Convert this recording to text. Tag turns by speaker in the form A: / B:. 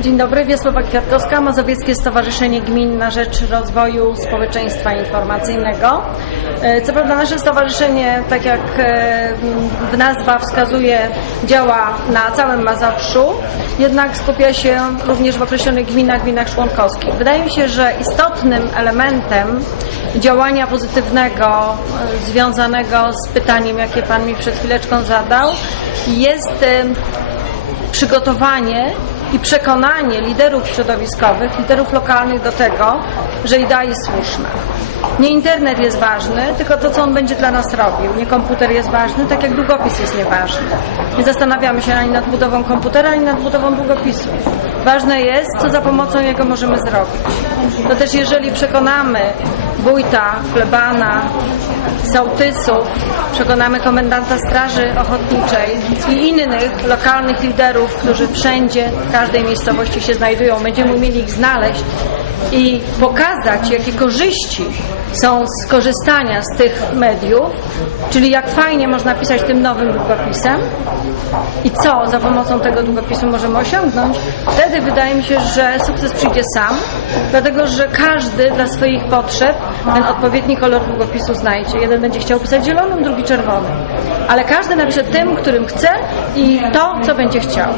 A: Dzień dobry, Wiesława Kwiatkowska, Mazowieckie Stowarzyszenie Gmin na Rzecz Rozwoju Społeczeństwa Informacyjnego. E, Co prawda nasze stowarzyszenie, tak jak e, w nazwa wskazuje, działa na całym Mazowszu, jednak skupia się również w określonych gminach, gminach członkowskich. Wydaje mi się, że istotnym elementem działania pozytywnego e, związanego z pytaniem, jakie Pan mi przed chwileczką zadał, jest przygotowanie i przekonanie liderów środowiskowych, liderów lokalnych do tego, że idea jest słuszna. Nie internet jest ważny, tylko to, co on będzie dla nas robił. Nie komputer jest ważny, tak jak długopis jest nieważny. Nie zastanawiamy się ani nad budową komputera, ani nad budową długopisu. Ważne jest, co za pomocą jego możemy zrobić. To też jeżeli przekonamy wójta, plebana, sołtysów, przekonamy komendanta Straży Ochotniczej i innych lokalnych liderów, którzy wszędzie, w każdej miejscowości się znajdują. Będziemy umieli ich znaleźć i pokazać, jakie korzyści są z korzystania z tych mediów, czyli jak fajnie można pisać tym nowym długopisem i co za pomocą tego długopisu możemy osiągnąć, wtedy wydaje mi się, że sukces przyjdzie sam, dlatego że każdy dla swoich potrzeb ten odpowiedni kolor długopisu znajdzie. Jeden będzie chciał pisać zielonym, drugi czerwonym, ale każdy napisze tym, którym chce i to, co będzie chciał.